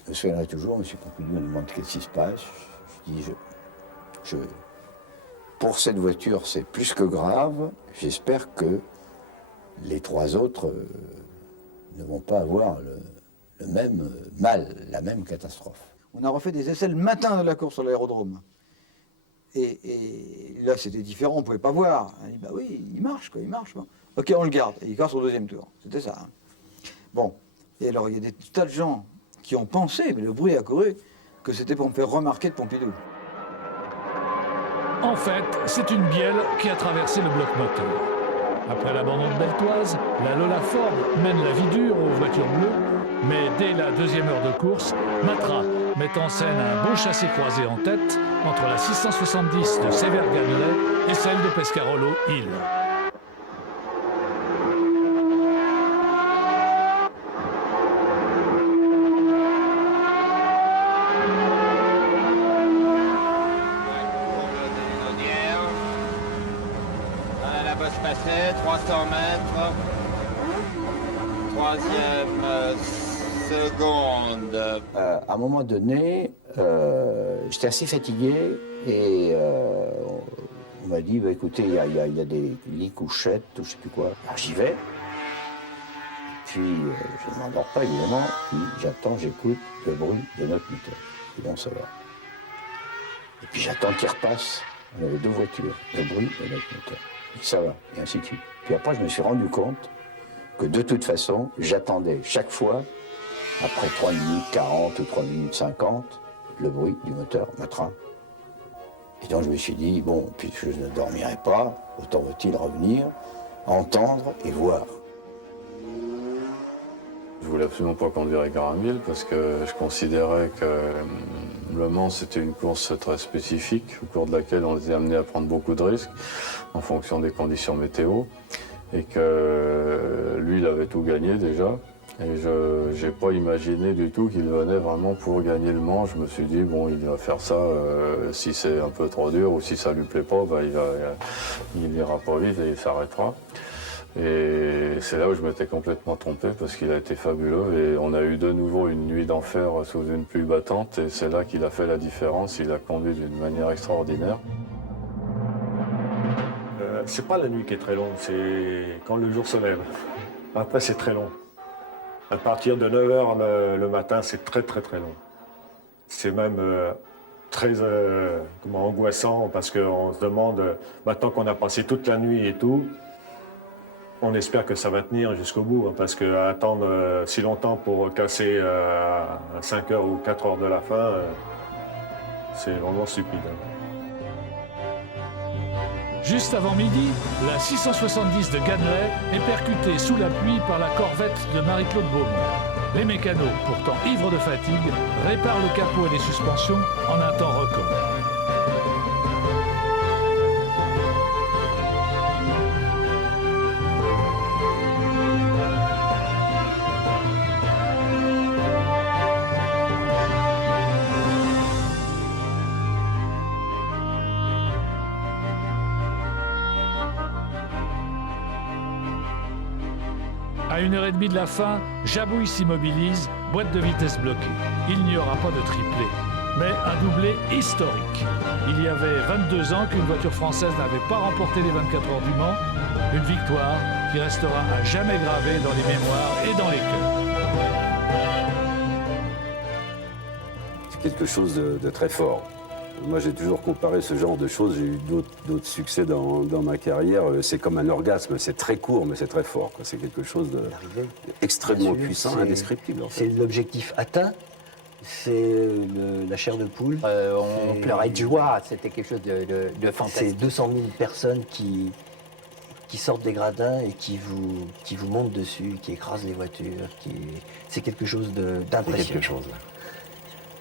je me souviendrai toujours, Monsieur Pompidou me demande qu'est-ce qui se passe. Je dis, pour cette voiture, c'est plus que grave. J'espère que les 3 autres ne vont pas avoir le même mal, la même catastrophe. On a refait des essais le matin de la course sur l'aérodrome. Et là, c'était différent, on ne pouvait pas voir. On a dit, bah oui, il marche, quoi, il marche. Bon. Ok, on le garde. Et il casse au 2e tour. C'était ça. Hein. Bon. Et alors, il y a des tas de gens qui ont pensé, mais le bruit a couru, que c'était pour me faire remarquer de Pompidou. En fait, c'est une bielle qui a traversé le bloc moteur. Après l'abandon de Beltoise, la Lola Ford mène la vie dure aux voitures bleues, mais dès la deuxième heure de course, Matra met en scène un beau chassé-croisé en tête entre la 670 de Sévère Gannelet et celle de Pescarolo Hill. La bosse passée, 300 mètres. Troisième seconde. À un moment donné, j'étais assez fatigué et on m'a dit, bah, écoutez, il y a des lits couchettes, ou je sais plus quoi. Alors j'y vais. Puis je ne m'endors pas évidemment. Puis j'attends, j'écoute le bruit de notre moteur. Et bon, ça va. Et puis j'attends qu'il repasse. On avait deux voitures, le bruit de notre moteur. Et ça va, et ainsi de suite. Puis après, je me suis rendu compte que de toute façon, j'attendais chaque fois, après 3 minutes 40 ou 3 minutes 50, le bruit du moteur Matra. Et donc je me suis dit, bon, puisque je ne dormirai pas, autant vaut-il revenir, entendre et voir. Je voulais absolument pas conduire avec Graham Hill parce que je considérais que Le Mans, c'était une course très spécifique au cours de laquelle on était amené à prendre beaucoup de risques en fonction des conditions météo et que lui, il avait tout gagné déjà. Et je n'ai pas imaginé du tout qu'il venait vraiment pour gagner le Mans. Je me suis dit, bon, il va faire ça, si c'est un peu trop dur ou si ça lui plaît pas, bah, il n'ira pas vite et il s'arrêtera. Et c'est là où je m'étais complètement trompé parce qu'il a été fabuleux et on a eu de nouveau une nuit d'enfer sous une pluie battante et c'est là qu'il a fait la différence, il a conduit d'une manière extraordinaire. C'est pas la nuit qui est très longue, c'est quand le jour se lève. Après c'est très long. À partir de 9h le matin, c'est très long. C'est même très angoissant parce qu'on se demande, maintenant qu'on a passé toute la nuit et tout, on espère que ça va tenir jusqu'au bout, hein, parce qu'attendre si longtemps pour casser à 5h ou 4h de la fin, c'est vraiment stupide. Juste avant midi, la 670 de Gannelet est percutée sous la pluie par la corvette de Marie-Claude Beaumont. Les mécanos, pourtant ivres de fatigue, réparent le capot et les suspensions en un temps record. À 1h30 de la fin, Jabouille s'immobilise, boîte de vitesse bloquée. Il n'y aura pas de triplé, mais un doublé historique. Il y avait 22 ans qu'une voiture française n'avait pas remporté les 24 heures du Mans, une victoire qui restera à jamais gravée dans les mémoires et dans les cœurs. C'est quelque chose de très fort. Moi, j'ai toujours comparé ce genre de choses. J'ai eu d'autres succès dans ma carrière. C'est comme un orgasme. C'est très court, mais c'est très fort. C'est quelque chose d'extrêmement puissant, indescriptible. En fait. C'est l'objectif atteint. C'est la chair de poule. On pleurait de joie. C'était quelque chose de fantastique. C'est 200 000 personnes qui sortent des gradins et qui vous montent dessus, qui écrasent les voitures. C'est quelque chose d'impressionnant.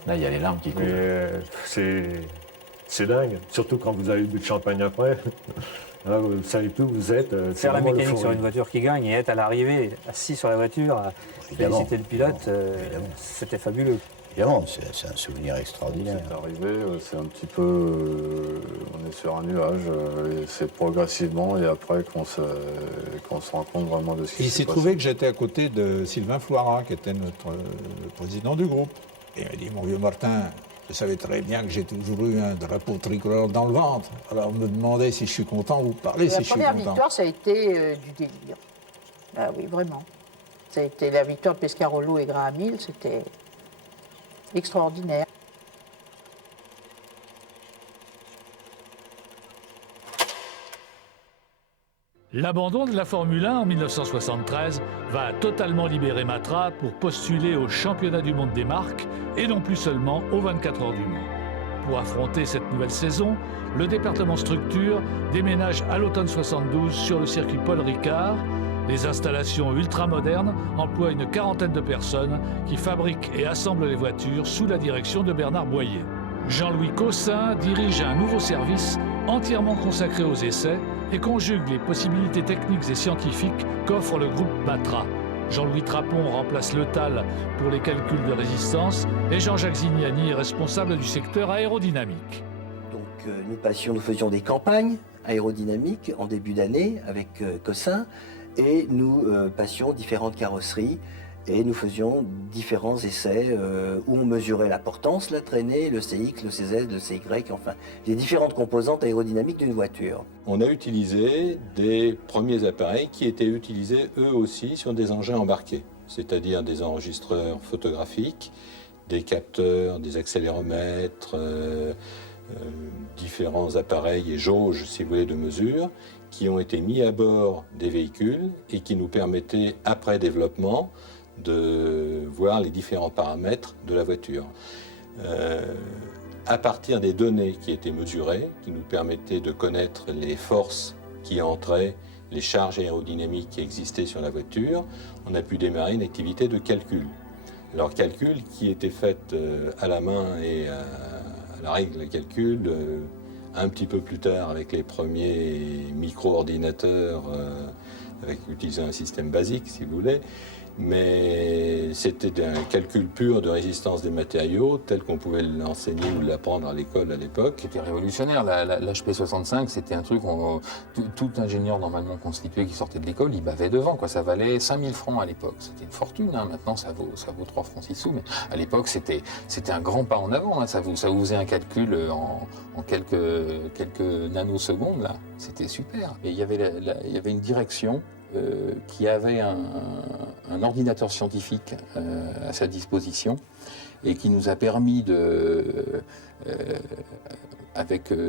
Là, il y a les larmes qui coulent. C'est dingue, surtout quand vous avez bu de champagne après. Là, vous ne savez plus où vous êtes. Faire la mécanique sur une voiture qui gagne et être à l'arrivée, assis sur la voiture, à féliciter le pilote, c'était fabuleux. Évidemment, c'est un souvenir extraordinaire. C'est arrivé, c'est un petit peu... on est sur un nuage, et c'est progressivement, et après qu'on se rend compte vraiment de ce qui s'est passé. Il s'est trouvé que j'étais à côté de Sylvain Floirat, qui était notre président du groupe. Et il m'a dit, mon vieux Martin, je savais très bien que j'ai toujours eu un drapeau tricolore dans le ventre. Alors on me demandait si je suis content ou parler si je suis content. La première victoire, ça a été du délire. Ah oui, vraiment. Ça a été la victoire de Pescarolo et Graham Hill, c'était extraordinaire. L'abandon de la Formule 1 en 1973 va totalement libérer Matra pour postuler au championnat du monde des marques et non plus seulement aux 24 heures du Mans. pour affronter cette nouvelle saison, le département structure déménage à l'automne 72 sur le circuit Paul Ricard. Les installations ultramodernes emploient une quarantaine de personnes qui fabriquent et assemblent les voitures sous la direction de Bernard Boyer. Jean-Louis Caussin dirige un nouveau service entièrement consacré aux essais et conjugue les possibilités techniques et scientifiques qu'offre le groupe Matra. Jean-Louis Trapon remplace Le Tal pour les calculs de résistance et Jean-Jacques Zignani est responsable du secteur aérodynamique. Donc nous faisions des campagnes aérodynamiques en début d'année avec Caussin et nous passions différentes carrosseries et nous faisions différents essais où on mesurait la portance, la traînée, le CX, le CZ, le CY, enfin les différentes composantes aérodynamiques d'une voiture. On a utilisé des premiers appareils qui étaient utilisés eux aussi sur des engins embarqués, c'est-à-dire des enregistreurs photographiques, des capteurs, des accéléromètres, différents appareils et jauges, si vous voulez, de mesure, qui ont été mis à bord des véhicules et qui nous permettaient, après développement, de voir les différents paramètres de la voiture. À partir des données qui étaient mesurées, qui nous permettaient de connaître les forces qui entraient, les charges aérodynamiques qui existaient sur la voiture, on a pu démarrer une activité de calcul. Alors calcul qui était faite à la main et à la règle de calcul un petit peu plus tard avec les premiers micro-ordinateurs utilisant un système basique si vous voulez, mais c'était un calcul pur de résistance des matériaux tel qu'on pouvait l'enseigner ou l'apprendre à l'école à l'époque. C'était révolutionnaire, l'HP 65 c'était un truc, tout ingénieur normalement constitué qui sortait de l'école, il bavait devant, quoi. Ça valait 5000 francs à l'époque, c'était une fortune, hein. Maintenant ça vaut 3 francs 6 sous, mais à l'époque c'était un grand pas en avant, hein. Ça vous faisait un calcul en quelques nanosecondes, là. C'était super. Et il y avait une direction qui avait un ordinateur scientifique à sa disposition et qui nous a permis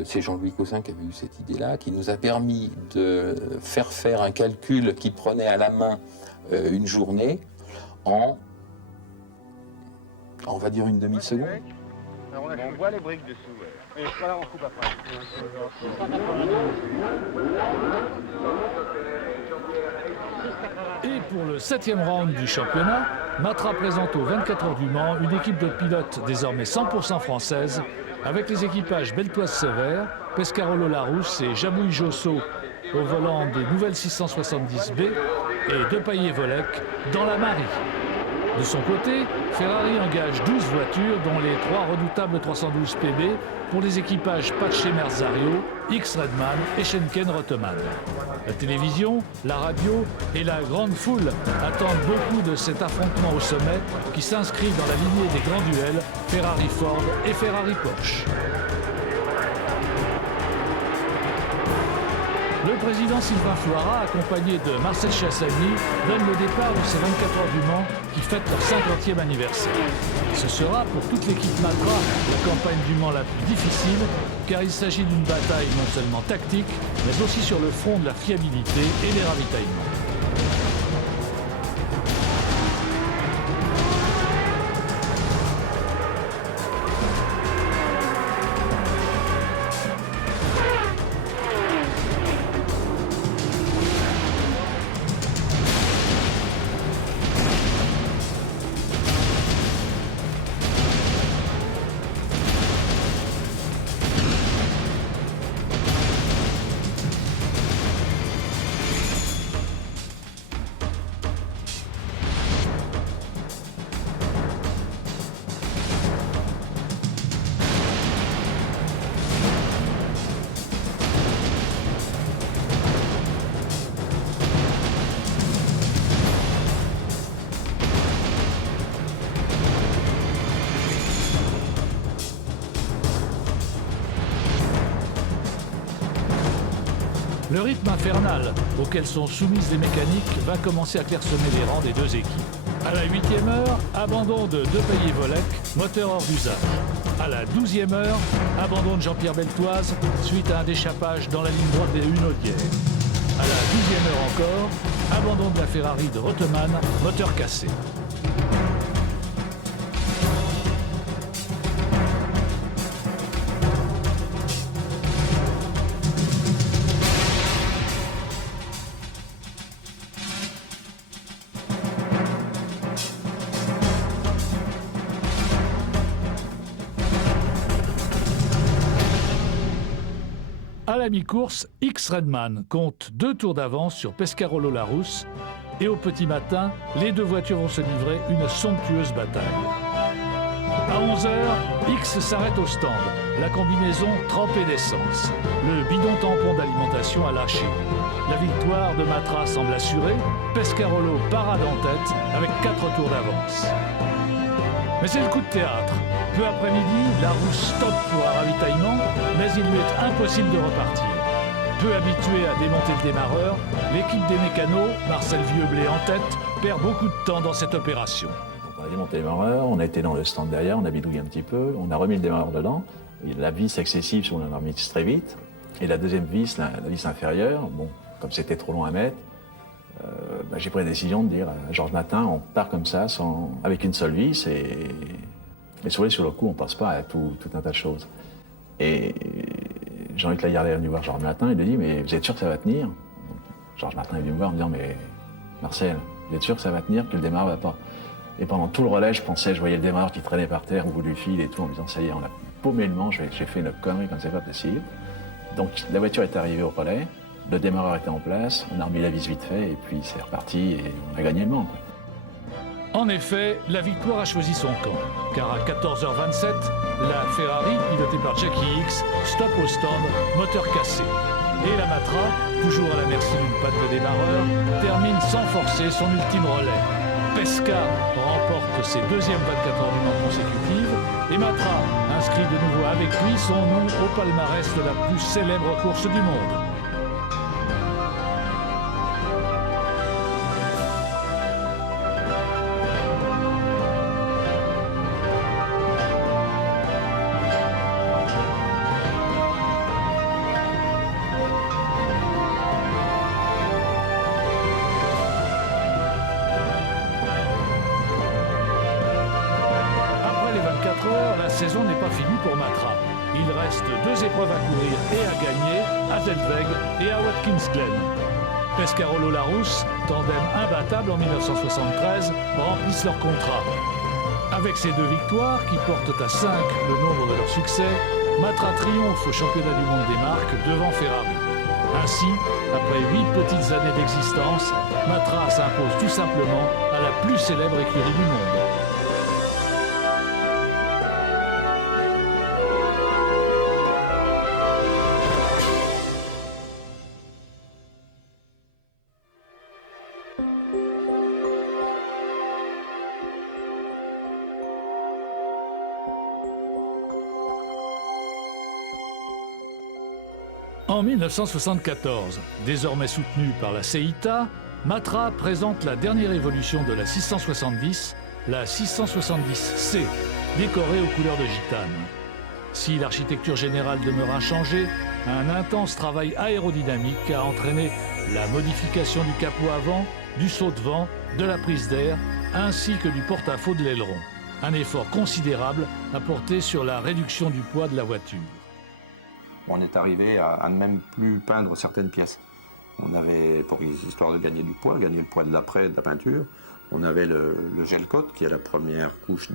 c'est Jean-Louis Caussin qui avait eu cette idée-là, qui nous a permis de faire un calcul qui prenait à la main une journée en, on va dire, une demi-seconde. On voit les briques dessous. Et voilà, on coupe après. Et pour le 7e round du championnat, Matra présente aux 24 heures du Mans une équipe de pilotes désormais 100% française, avec les équipages Beltoise-Sévère, Pescarolo-Larousse et Jabouille-Josso au volant des nouvelles 670B et Depailler-Volec dans la Marie. De son côté, Ferrari engage 12 voitures, dont les 3 redoutables 312 PB pour les équipages Pache Merzario, X-Redman et Schenken-Reutemann. La télévision, la radio et la grande foule attendent beaucoup de cet affrontement au sommet qui s'inscrit dans la lignée des grands duels Ferrari-Ford et Ferrari-Porsche. Le président Sylvain Floirat, accompagné de Marcel Chassagny, donne le départ de ces 24 heures du Mans qui fêtent leur 50e anniversaire. Ce sera pour toute l'équipe Matra la campagne du Mans la plus difficile, car il s'agit d'une bataille non seulement tactique, mais aussi sur le front de la fiabilité et des ravitaillements. Le rythme infernal auquel sont soumises les mécaniques va commencer à clairsemer les rangs des deux équipes. À la 8e heure, abandon de Depailler-Volec, moteur hors d'usage. À la 12e heure, abandon de Jean-Pierre Beltoise suite à un déchappage dans la ligne droite des Hunaudières. À la 12e heure encore, abandon de la Ferrari de Reutemann, moteur cassé. À la mi-course, X-Redman compte 2 tours d'avance sur Pescarolo-Larousse et au petit matin, les deux voitures vont se livrer une somptueuse bataille. À 11h, X s'arrête au stand, la combinaison trempée d'essence. Le bidon tampon d'alimentation a lâché. La victoire de Matra semble assurée, Pescarolo parade en tête avec 4 tours d'avance. Mais c'est le coup de théâtre. Peu après-midi, Larousse stoppe pour un ravitaillement, mais il lui est impossible de repartir. Peu habitué à démonter le démarreur, l'équipe des mécanos, Marcel Vieublé en tête, perd beaucoup de temps dans cette opération. On a démonté le démarreur, on a été dans le stand derrière, on a bidouillé un petit peu, on a remis le démarreur dedans. Et la vis excessive, on en a remis très vite. Et la deuxième vis, la vis inférieure, bon, comme c'était trop long à mettre, j'ai pris la décision de dire à Georges Matin, on part comme ça, avec une seule vis. Mais sur le coup, on ne pense pas à tout un tas de choses. Et Jean-Luc Lagardère est venu voir Georges Matin, il lui dit, mais vous êtes sûr que ça va tenir? Georges Matin est venu me voir en me disant, mais Marcel, vous êtes sûr que ça va tenir, que le démarreur ne va pas? Et pendant tout le relais, je voyais le démarreur qui traînait par terre au bout du fil et tout, en me disant, ça y est, on a paumé le manche, j'ai fait une connerie comme c'est pas possible. Donc la voiture est arrivée au relais, le démarreur était en place, on a remis la vis vite fait, et puis c'est reparti, et on a gagné le Mans. En effet, la victoire a choisi son camp, car à 14h27, la Ferrari, pilotée par Jackie X, stoppe au stand, moteur cassé. Et la Matra, toujours à la merci d'une panne de démarreur, termine sans forcer son ultime relais. Pesca remporte ses deuxièmes 24 heures du Mans consécutives, et Matra inscrit de nouveau avec lui son nom au palmarès de la plus célèbre course du monde. La saison n'est pas finie pour Matra. Il reste 2 épreuves à courir et à gagner, à Zellweg et à Watkins Glen. Pescarolo-Larousse, tandem imbattable en 1973, remplissent leur contrat. Avec ces 2 victoires, qui portent à 5 le nombre de leurs succès, Matra triomphe au championnat du monde des marques devant Ferrari. Ainsi, après 8 petites années d'existence, Matra s'impose tout simplement à la plus célèbre écurie du monde. En 1974, désormais soutenu par la CEITA, Matra présente la dernière évolution de la 670, la 670C, décorée aux couleurs de gitane. Si l'architecture générale demeure inchangée, un intense travail aérodynamique a entraîné la modification du capot avant, du saut de vent, de la prise d'air, ainsi que du porte-à-faux de l'aileron. Un effort considérable à porter sur la réduction du poids de la voiture. On est arrivé à ne même plus peindre certaines pièces. On avait, pour histoire de gagner du poids, gagner le poids de l'après, de la peinture, on avait le gel coat, qui est la première couche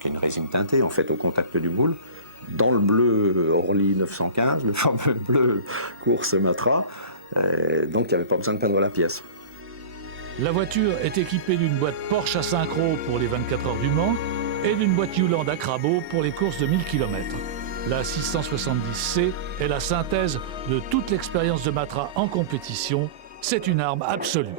qui est une résine teintée, en fait, au contact du boule, dans le bleu Orly 915, le fameux bleu course Matra, donc il n'y avait pas besoin de peindre la pièce. La voiture est équipée d'une boîte Porsche à synchro pour les 24 heures du Mans et d'une boîte Hewland à Crabo pour les courses de 1000 km. La 670C est la synthèse de toute l'expérience de Matra en compétition. C'est une arme absolue.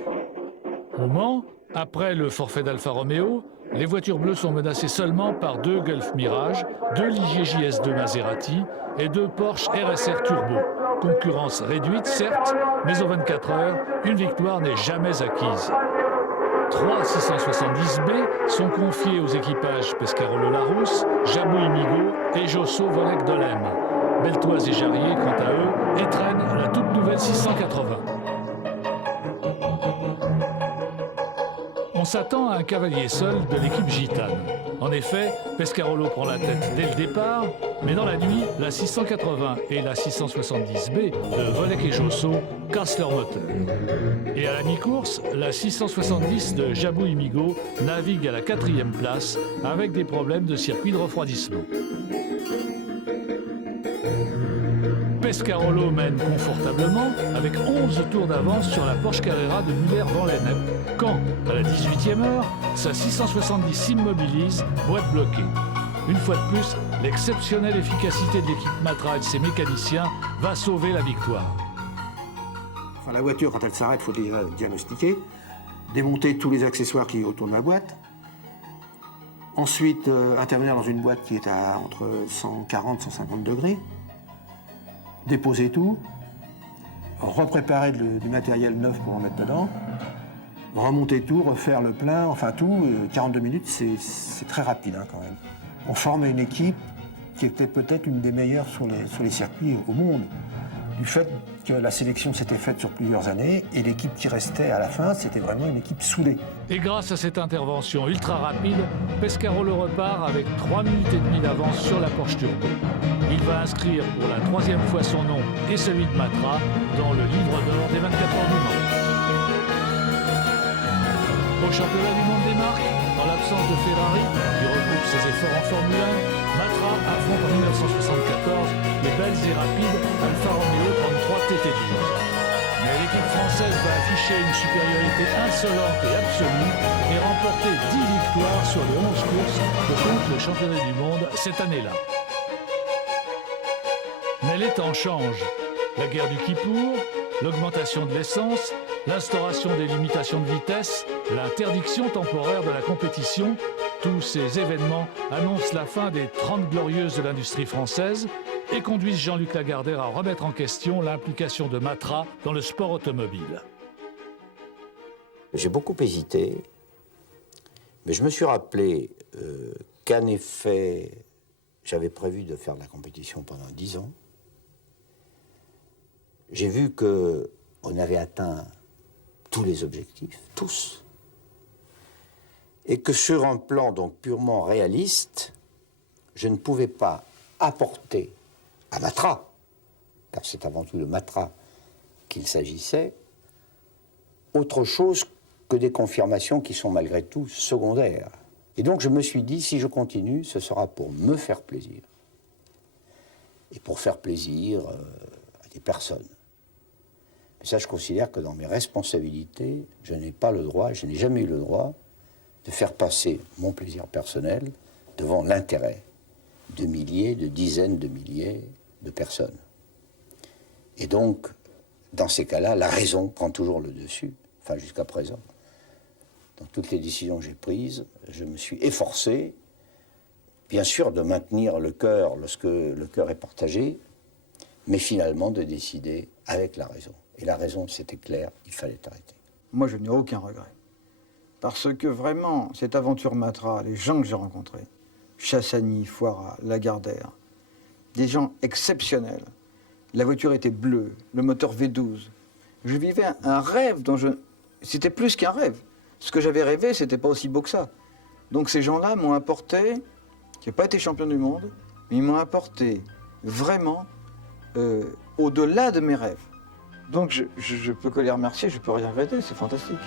Au Mans, après le forfait d'Alfa Romeo, les voitures bleues sont menacées seulement par 2 Gulf Mirage, 2 Ligier JS2 Maserati et 2 Porsche RSR Turbo. Concurrence réduite, certes, mais aux 24 heures, une victoire n'est jamais acquise. 3 670B sont confiés aux équipages Pescarolo-Larousse, Jabou-Imigo et Josso-Volek-Dolem. Beltoise et Jarrier, quant à eux, étrennent la toute nouvelle 680. On s'attend à un cavalier seul de l'équipe gitane. En effet, Pescarolo prend la tête dès le départ, mais dans la nuit, la 680 et la 670B de Volek et Josso cassent leur moteur. Et à la mi-course, la 670 de Jabou-Imigo navigue à la 4e place avec des problèmes de circuit de refroidissement. Pescarolo mène confortablement avec 11 tours d'avance sur la Porsche Carrera de Muller-Van Lennep quand, à la 18e heure, sa 670 s'immobilise, boîte bloquée. Une fois de plus, l'exceptionnelle efficacité de l'équipe Matra et de ses mécaniciens va sauver la victoire. Enfin, la voiture, quand elle s'arrête, il faut déjà diagnostiquer, démonter tous les accessoires qui autour de la boîte, ensuite intervenir dans une boîte qui est à entre 140 et 150 degrés, déposer tout, repréparer du matériel neuf pour en mettre dedans, remonter tout, refaire le plein, enfin tout, 42 minutes, c'est très rapide hein, quand même. On formait une équipe qui était peut-être une des meilleures sur les circuits au monde, du fait que la sélection s'était faite sur plusieurs années et l'équipe qui restait à la fin, c'était vraiment une équipe soudée. Et grâce à cette intervention ultra rapide, Pescarolo repart avec 3 minutes et demie d'avance sur la Porsche Turbo. Il va inscrire pour la 3e fois son nom et celui de Matra dans le livre d'or des 24 heures du Mans. Au championnat du monde des marques, en l'absence de Ferrari, qui regroupe ses efforts en Formule 1, Matra affronte en 1974 les belles et rapides Alfa Romeo 33 TT12. Mais l'équipe française va afficher une supériorité insolente et absolue et remporter 10 victoires sur les 11 courses que compte le championnat du monde cette année-là. Mais les temps changent. La guerre du Kippour, l'augmentation de l'essence, l'instauration des limitations de vitesse, l'interdiction temporaire de la compétition, tous ces événements annoncent la fin des 30 glorieuses de l'industrie française et conduisent Jean-Luc Lagardère à remettre en question l'implication de Matra dans le sport automobile. J'ai beaucoup hésité, mais je me suis rappelé qu'en effet, j'avais prévu de faire de la compétition pendant 10 ans. J'ai vu qu'on avait atteint tous les objectifs, tous. Et que sur un plan donc purement réaliste, je ne pouvais pas apporter à Matra, car c'est avant tout de Matra qu'il s'agissait, autre chose que des confirmations qui sont malgré tout secondaires. Et donc je me suis dit, si je continue, ce sera pour me faire plaisir. Et pour faire plaisir à des personnes. Mais ça, je considère que dans mes responsabilités, je n'ai pas le droit, je n'ai jamais eu le droit de faire passer mon plaisir personnel devant l'intérêt de milliers, de dizaines de milliers de personnes. Et donc, dans ces cas-là, la raison prend toujours le dessus, enfin jusqu'à présent. Dans toutes les décisions que j'ai prises, je me suis efforcé, bien sûr, de maintenir le cœur lorsque le cœur est partagé, mais finalement de décider avec la raison. Et la raison, c'était clair, il fallait arrêter. Moi, je n'ai aucun regret. Parce que vraiment, cette aventure Matra, les gens que j'ai rencontrés, Chassagny, Foirat, Lagardère, des gens exceptionnels. La voiture était bleue, le moteur V12. Je vivais un rêve dont c'était plus qu'un rêve. Ce que j'avais rêvé, c'était pas aussi beau que ça. Donc ces gens-là m'ont apporté, qui n'ai pas été champion du monde, mais ils m'ont apporté vraiment au-delà de mes rêves. Donc je peux que les remercier, je peux rien regretter, c'est fantastique.